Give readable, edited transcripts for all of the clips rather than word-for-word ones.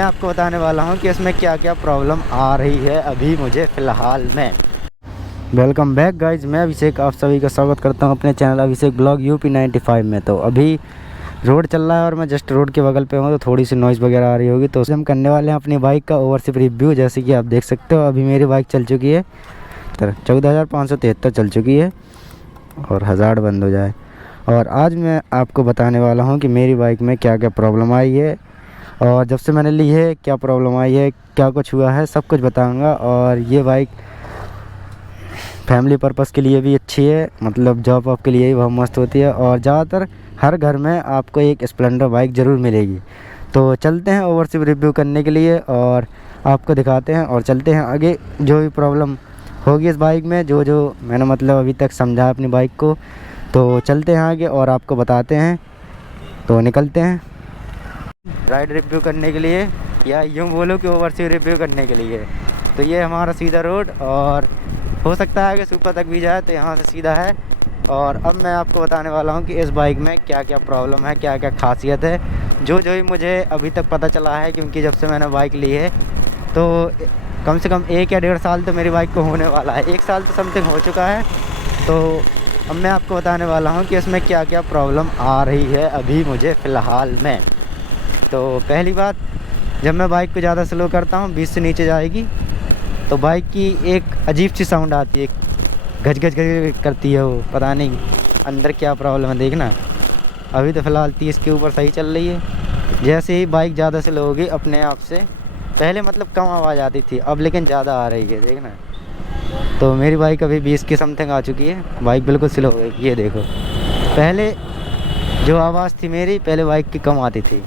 मैं आपको बताने वाला हूँ कि इसमें क्या क्या प्रॉब्लम आ रही है अभी मुझे फ़िलहाल में। वेलकम बैक गाइज, मैं अभिषेक आप सभी का स्वागत करता हूँ अपने चैनल अभिषेक ब्लॉग यूपी 95 में। तो अभी रोड चल रहा है और मैं जस्ट रोड के बगल पे हूँ, तो थोड़ी सी नॉइज़ वगैरह आ रही होगी। तो हम करने वाले हैं अपनी बाइक का ओवरशिप रिव्यू। जैसे कि आप देख सकते हो अभी मेरी बाइक चल चुकी है 14,573 चल चुकी है और हज़ार बंद हो जाए। और आज मैं आपको बताने वाला हूँ कि मेरी बाइक में क्या क्या प्रॉब्लम आई है और जब से मैंने ली है क्या प्रॉब्लम आई है, क्या कुछ हुआ है, सब कुछ बताऊँगा। और ये बाइक फैमिली पर्पज़ के लिए भी अच्छी है, मतलब जॉब वॉब के लिए भी बहुत मस्त होती है। और ज़्यादातर हर घर में आपको एक स्प्लेंडर बाइक ज़रूर मिलेगी। तो चलते हैं ओवरशिप रिव्यू करने के लिए और आपको दिखाते हैं और चलते हैं आगे। जो भी प्रॉब्लम होगी इस बाइक में, जो जो मैंने मतलब अभी तक समझा अपनी बाइक को, तो चलते हैं आगे और आपको बताते हैं। तो निकलते हैं राइड रिव्यू करने के लिए, या यूँ बोलो कि ओवरशिप रिव्यू करने के लिए। तो ये हमारा सीधा रोड और हो सकता है कि सुपर तक भी जाए, तो यहाँ से सीधा है। और अब मैं आपको बताने वाला हूँ कि इस बाइक में क्या क्या प्रॉब्लम है, क्या क्या खासियत है, जो ही मुझे अभी तक पता चला है। क्योंकि जब से मैंने बाइक ली है तो कम से कम 1 या 1.5 साल तो मेरी बाइक को होने वाला है, 1 साल तो समथिंग हो चुका है। तो अब मैं आपको बताने वाला हूँ कि इसमें क्या क्या प्रॉब्लम आ रही है अभी मुझे फ़िलहाल में। तो पहली बात, जब मैं बाइक को ज़्यादा स्लो करता हूँ, 20 से नीचे जाएगी, तो बाइक की एक अजीब सी साउंड आती है, गज गज गज करती है वो, पता नहीं अंदर क्या प्रॉब्लम है। देखना अभी तो फ़िलहाल 30 के ऊपर सही चल रही है। जैसे ही बाइक ज़्यादा स्लो होगी अपने आप से, पहले मतलब कम आवाज़ आती थी, अब लेकिन ज़्यादा आ रही है। देखना, तो मेरी बाइक अभी 20 की समथिंग आ चुकी है, बाइक बिल्कुल स्लो हो गई। ये देखो, पहले जो आवाज़ थी मेरी, पहले बाइक की कम आती थी,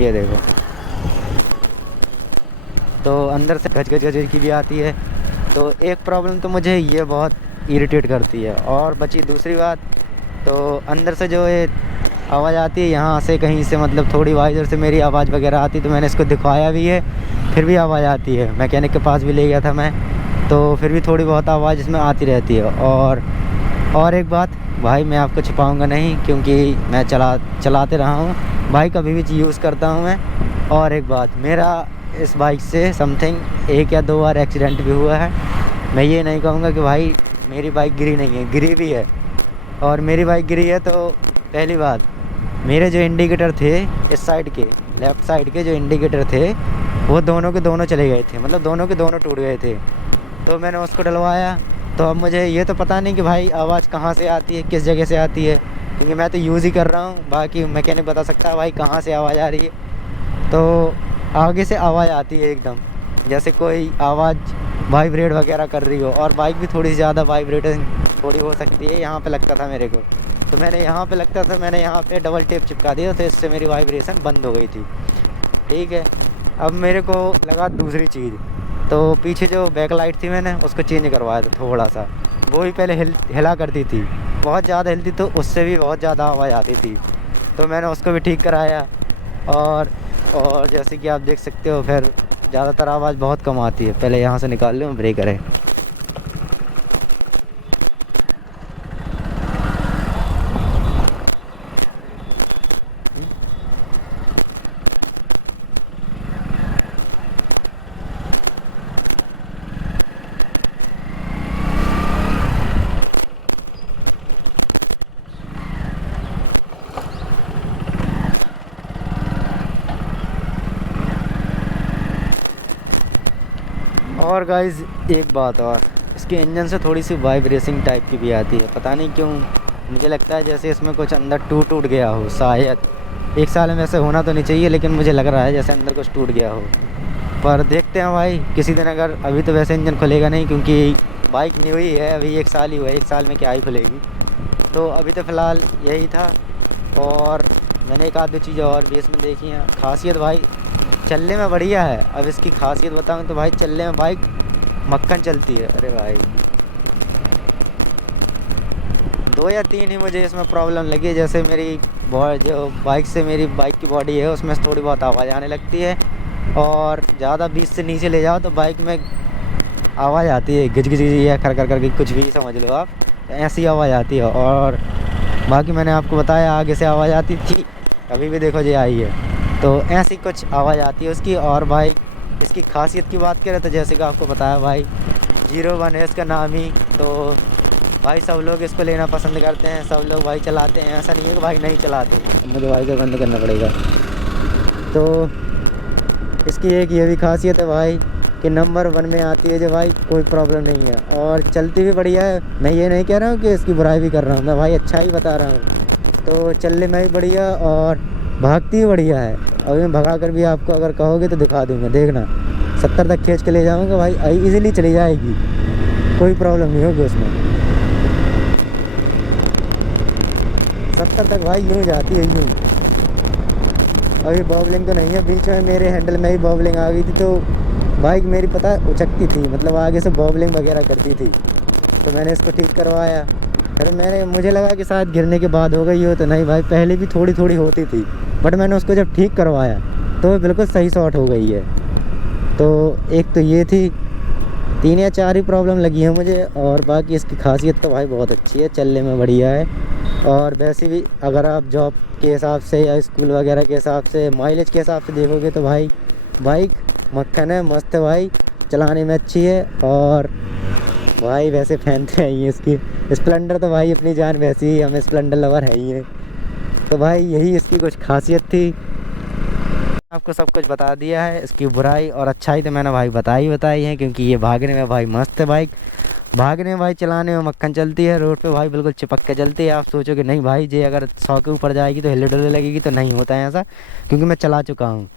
ये देखो। तो अंदर से गज गज गज की भी आती है। तो एक प्रॉब्लम तो मुझे ये बहुत इरिटेट करती है। और बची दूसरी बात, तो अंदर से जो ये आवाज़ आती है यहाँ से कहीं से, मतलब थोड़ी वाइजर से मेरी आवाज़ वगैरह आती, तो मैंने इसको दिखाया भी है, फिर भी आवाज़ आती है। मैकेनिक के पास भी ले गया था मैं, तो फिर भी थोड़ी बहुत आवाज़ इसमें आती रहती है। और एक बात भाई, मैं आपको छिपाऊंगा नहीं, क्योंकि मैं चलाते रहा हूँ बाइक, अभी भी यूज़ करता हूँ मैं। और एक बात, मेरा इस बाइक से समथिंग 1 या 2 बार एक्सीडेंट भी हुआ है। मैं ये नहीं कहूँगा कि भाई मेरी बाइक गिरी नहीं है, गिरी भी है। और मेरी बाइक गिरी है तो पहली बात, मेरे जो इंडिकेटर थे इस साइड के, लेफ़्ट साइड के जो इंडिकेटर थे, वो दोनों के दोनों चले गए थे, मतलब दोनों के दोनों टूट गए थे। तो मैंने उसको डलवाया, तो अब मुझे ये तो पता नहीं कि भाई आवाज़ कहाँ से आती है, किस जगह से आती है, क्योंकि मैं तो यूज़ ही कर रहा हूँ। बाकी मैकेनिक बता सकता है भाई कहाँ से आवाज़ आ रही है। तो आगे से आवाज़ आती है एकदम, जैसे कोई आवाज़ वाइब्रेट वगैरह कर रही हो। और बाइक भी थोड़ी ज़्यादा वाइब्रेटिंग थोड़ी हो सकती है। यहाँ पे लगता था मेरे को, तो मैंने यहाँ पे लगता था, मैंने यहाँ पे डबल टेप चिपका दिया, तो इससे मेरी वाइब्रेशन बंद हो गई थी। ठीक है, अब मेरे को लगा दूसरी चीज़, तो पीछे जो बैक लाइट थी मैंने उसको चेंज करवाया था थोड़ा सा। वो भी पहले हिला करती थी, बहुत ज़्यादा हिलती, तो उससे भी बहुत ज़्यादा आवाज़ आती थी। तो मैंने उसको भी ठीक कराया। और जैसे कि आप देख सकते हो, फिर ज़्यादातर आवाज़ बहुत कम आती है। पहले यहाँ से निकाल लूँ, ब्रेकर है। और गाइज़ एक बात और, इसके इंजन से थोड़ी सी वाइब्रेशन टाइप की भी आती है, पता नहीं क्यों। मुझे लगता है जैसे इसमें कुछ अंदर टूट गया हो शायद। 1 साल में ऐसे होना तो नहीं चाहिए, लेकिन मुझे लग रहा है जैसे अंदर कुछ टूट गया हो। पर देखते हैं भाई किसी दिन, अगर अभी तो वैसे इंजन खुलेगा नहीं, क्योंकि बाइक न्यू ही है, अभी 1 साल ही हुआ है, 1 साल में क्या ही खुलेगी। तो अभी तो फ़िलहाल यही था। और मैंने एक आध दो चीज़ें और भी इसमें देखी हैं। खासियत भाई, चलने में बढ़िया है। अब इसकी खासियत बताऊं तो भाई, चलने में बाइक मक्खन चलती है। अरे भाई, 2 या 3 ही मुझे इसमें प्रॉब्लम लगी है। जैसे मेरी जो बाइक से मेरी बाइक की बॉडी है, उसमें थोड़ी बहुत आवाज़ आने लगती है। और ज़्यादा 20 से नीचे ले जाओ तो बाइक में आवाज़ आती है, गिज गिज या खर खर करके, कुछ भी समझ लो आप, ऐसी आवाज़ आती है। और बाकी मैंने आपको बताया आगे से आवाज़ आती थी, अभी भी देखो ये आई है। तो ऐसी कुछ आवाज़ आती है उसकी। और भाई इसकी खासियत की बात करें तो जैसे कि आपको बताया भाई 01 है इसका नाम ही। तो भाई सब लोग इसको लेना पसंद करते हैं, सब लोग भाई चलाते हैं, ऐसा नहीं है कि भाई नहीं चलाते। मुझे भाई को बंद करना पड़ेगा। तो इसकी एक ये भी खासियत है भाई कि नंबर 1 में आती है जो भाई कोई प्रॉब्लम नहीं है और चलती भी बढ़िया है। मैं ये नहीं कह रहा हूँ कि इसकी बुराई भी कर रहा हूँ, मैं भाई अच्छा ही बता रहा हूँ। तो चलने में भी बढ़िया और भागती भी बढ़िया है। अभी मैं भगा कर भी आपको अगर कहोगे तो दिखा दूँगा, देखना 70 तक खींच के ले जाऊँगा भाई, ईज़िली चली जाएगी, कोई प्रॉब्लम नहीं होगी उसमें। 70 तक भाई यूँ जाती है, यूँ। अभी बॉबलिंग तो नहीं है, बीच में मेरे हैंडल में ही बॉबलिंग आ गई थी तो बाइक मेरी पता उचकती थी, मतलब आगे से बॉबलिंग वगैरह करती थी। तो मैंने इसको ठीक करवाया। फिर मुझे लगा कि शायद गिरने के बाद हो गई हो, तो नहीं भाई पहले भी थोड़ी थोड़ी होती थी, बट मैंने उसको जब ठीक करवाया तो बिल्कुल सही शॉट हो गई है। तो एक तो ये थी, 3 या 4 ही प्रॉब्लम लगी है मुझे, और बाकी इसकी खासियत तो भाई बहुत अच्छी है, चलने में बढ़िया है। और वैसे भी अगर आप जॉब के हिसाब से या स्कूल वगैरह के हिसाब से, माइलेज के हिसाब से देखोगे तो भाई बाइक मक्खन है, मस्त है भाई, चलाने में अच्छी है। और भाई वैसे फैन तो है ही इसकी, स्प्लेंडर तो भाई अपनी जान वैसी ही, हम स्प्लेंडर लवर है ही हैं। तो भाई यही इसकी कुछ खासियत थी। आपको सब कुछ बता दिया है, इसकी बुराई और अच्छाई तो मैंने भाई बताई है, क्योंकि ये भागने में भाई मस्त है बाइक, भागने में भाई चलाने में मक्खन चलती है, रोड पे भाई बिल्कुल चिपक के चलती है। आप सोचो कि नहीं भाई ये अगर 100 के ऊपर जाएगी तो हिले डुले लगेगी, तो नहीं होता है ऐसा, क्योंकि मैं चला चुका हूँ।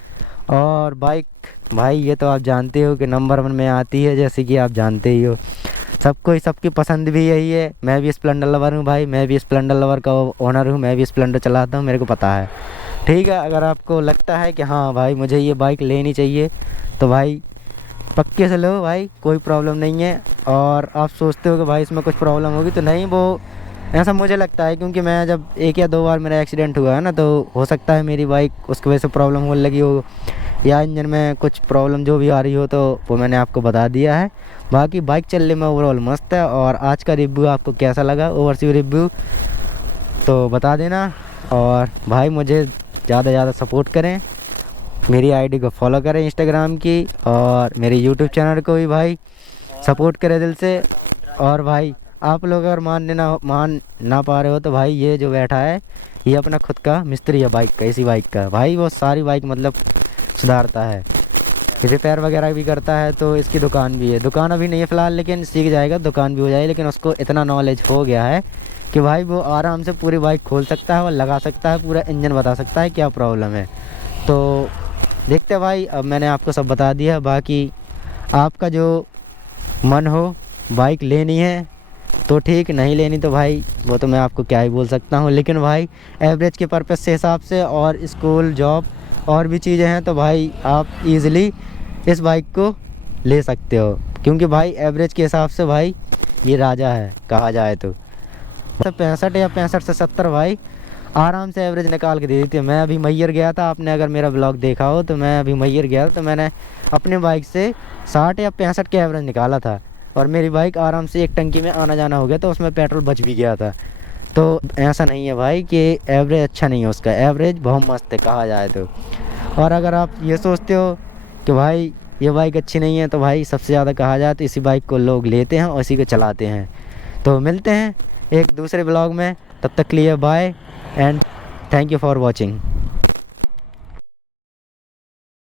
और बाइक भाई ये तो आप जानते हो कि नंबर 1 में आती है, जैसे कि आप जानते ही हो, सबकी पसंद भी यही है। मैं भी स्प्लेंडर लवर हूँ भाई, मैं भी स्प्लेंडर लवर का ओनर हूँ, मैं भी स्प्लेंडर चलाता हूँ, मेरे को पता है। ठीक है, अगर आपको लगता है कि हाँ भाई मुझे ये बाइक लेनी चाहिए तो भाई पक्के से लो भाई, कोई प्रॉब्लम नहीं है। और आप सोचते हो कि भाई इसमें कुछ प्रॉब्लम होगी, तो नहीं, वो ऐसा मुझे लगता है, क्योंकि मैं जब 1 या 2 बार मेरा एक्सीडेंट हुआ है ना, तो हो सकता है मेरी बाइक उसकी वजह से प्रॉब्लम होने लगी हो, या इंजन में कुछ प्रॉब्लम जो भी आ रही हो, तो वो मैंने आपको बता दिया है। बाकी बाइक चलने में ओवरऑल मस्त है। और आज का रिव्यू आपको कैसा लगा, ओवरव्यू रिव्यू, तो बता देना। और भाई मुझे ज़्यादा से ज़्यादा सपोर्ट करें, मेरी आईडी को फॉलो करें इंस्टाग्राम की, और मेरे यूट्यूब चैनल को भी भाई सपोर्ट करें दिल से। और भाई आप लोग अगर मान ना पा रहे हो तो भाई ये जो बैठा है ये अपना खुद का मिस्त्री है बाइक का, इसी बाइक का भाई, वो सारी बाइक मतलब सुधारता है, रिपेयर वगैरह भी करता है। तो इसकी दुकान भी है, दुकान अभी नहीं है फ़िलहाल, लेकिन सीख जाएगा, दुकान भी हो जाएगी। लेकिन उसको इतना नॉलेज हो गया है कि भाई वो आराम से पूरी बाइक खोल सकता है और लगा सकता है, पूरा इंजन बता सकता है क्या प्रॉब्लम है। तो देखते हैं भाई, अब मैंने आपको सब बता दिया। बाकी आपका जो मन हो बाइक लेनी है तो ठीक, नहीं लेनी तो भाई वो तो मैं आपको क्या ही बोल सकता हूँ। लेकिन भाई एवरेज के पर्पज़ से हिसाब से, और स्कूल जॉब और भी चीज़ें हैं, तो भाई आप इजीली इस बाइक को ले सकते हो, क्योंकि भाई एवरेज के हिसाब से भाई ये राजा है कहा जाए तो। 65 या 65 से 70 भाई आराम से एवरेज निकाल के दे देती है। मैं अभी मैयर गया था, आपने अगर मेरा ब्लॉग देखा हो तो मैं अभी मैयर गया तो मैंने अपने बाइक से 60 या 65 के एवरेज निकाला था, और मेरी बाइक आराम से 1 टंकी में आना जाना हो गया, तो उसमें पेट्रोल बच भी गया था। तो ऐसा नहीं है भाई कि एवरेज अच्छा नहीं है, उसका एवरेज बहुत मस्त है कहा जाए तो। और अगर आप ये सोचते हो कि भाई ये बाइक अच्छी नहीं है, तो भाई सबसे ज़्यादा कहा जाए तो इसी बाइक को लोग लेते हैं और इसी को चलाते हैं। तो मिलते हैं एक दूसरे ब्लॉग में, तब तक के लिए bye and thank you for watching.